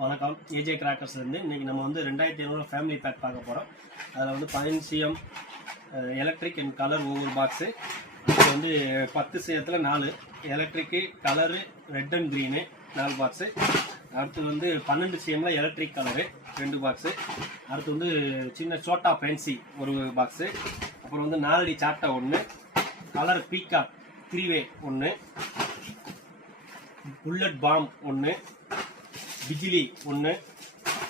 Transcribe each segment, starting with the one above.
வணக்கம். ஏஜே கிராக்கர்ஸ்லேருந்து இன்றைக்கி நம்ம வந்து 2500 ஃபேமிலி பேக் பார்க்க போகிறோம். அதில் வந்து 15 CM எலக்ட்ரிக் அண்ட் கலர் ஒவ்வொரு பாக்ஸு. அது வந்து 10 CMத்தில் 4 electric, colour, red and green 4 box. அடுத்து வந்து 12 CMல எலக்ட்ரிக் கலரு 2 பாக்ஸு. அடுத்து வந்து சின்ன சோட்டா பென்சி ஒரு பாக்ஸு. அப்புறம் வந்து 4 அடி சாட்டை 1, கலர் பீகாக் 3-வே 1, புல்லட் பாம் 1, பிஜிலி 1,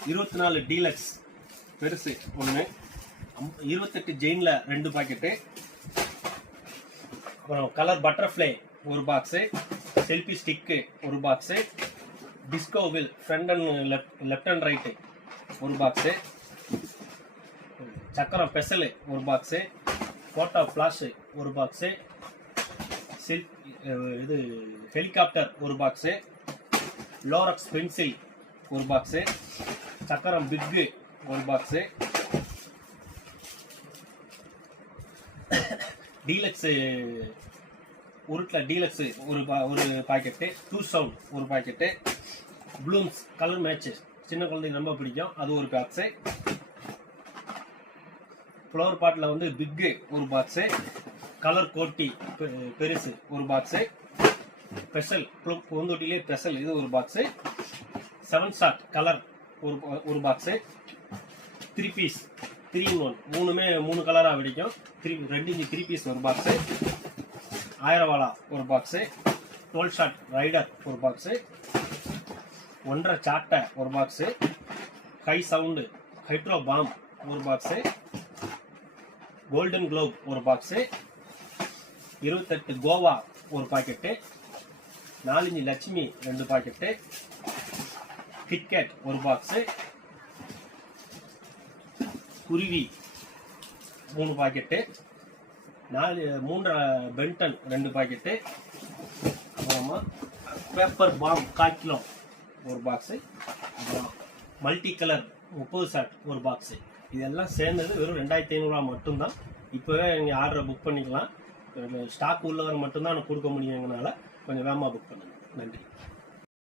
24 டீலக்ஸ் பெருசு 1, 28 ஜெயினில் 2 பாக்கெட்டு. அப்புறம் கலர் பட்டர்ஃப்ளை ஒரு பாக்ஸு, செல்ஃபி ஸ்டிக்கு ஒரு box, disco will front and left and right ஒரு பாக்ஸு, சக்கரம் பெசலு ஒரு பாக்ஸு, ஃபோட்டோ ஃப்ளாஷு ஒரு பாக்ஸு, இது ஹெலிகாப்டர் ஒரு பாக்ஸு, லோரக்ஸ் பென்சில் ஒரு பாக்ஸு, சக்கரம் பிக்கு ஒரு பாக்ஸு, டீலக்ஸு உருட்டில் டீலக்ஸு ஒரு பாக்கெட்டு, 2 சவுண்ட் ஒரு பாக்கெட்டு, ப்ளூம்ஸ் கலர் மேட்ச்சு சின்ன குழந்தைங்க ரொம்ப பிடிக்கும் அது ஒரு பாக்ஸு, ஃப்ளவர் பாட்டில் வந்து பிக்கு ஒரு பாக்ஸு, கலர் கோட்டி பெருசு ஒரு பாக்ஸு, ஸ்பெஷல் பூந்தொட்டிலே ஸ்பெஷல் இது ஒரு பாக்ஸு, 7 ஷாட் கலர் ஒரு பாக்ஸு, 3 பீஸ் 3-in-1 மூணுமே 3 கலராக வெடிக்கும், 2 இன்ச்சு 3 பீஸ் ஒரு பாக்ஸு, 1000 வாலா ஒரு பாக்ஸு, 12 ஷாட் ரைடர் ஒரு பாக்ஸு, 1.5 சாட்டை ஒரு box, high sound hydro bomb ஒரு பாக்ஸு, கோல்டன் க்ளோவ் ஒரு பாக்ஸு, 28 கோவா ஒரு packet, 4 inch Lakshmi 2 packet, KitKat ஒரு பாக்ஸு, குருவி 3 பாக்கெட்டு, 3.5 பென்டன் 2 பாக்கெட்டு, அப்புறமா பேப்பர் பாம் 1/4 கிலோ ஒரு பாக்ஸு, அப்புறம் மல்டி கலர் 30 ஷாட் ஒரு பாக்ஸு. இதெல்லாம் சேர்ந்தது வெறும் 2500 மட்டும்தான். இப்போவே நீங்கள் ஆர்டரை புக் பண்ணிக்கலாம். ஸ்டாக் உள்ளவரை மட்டும்தான் கொடுக்க முடியுங்கனால கொஞ்சம் வேகமாக புக் பண்ணுங்கள். நன்றி.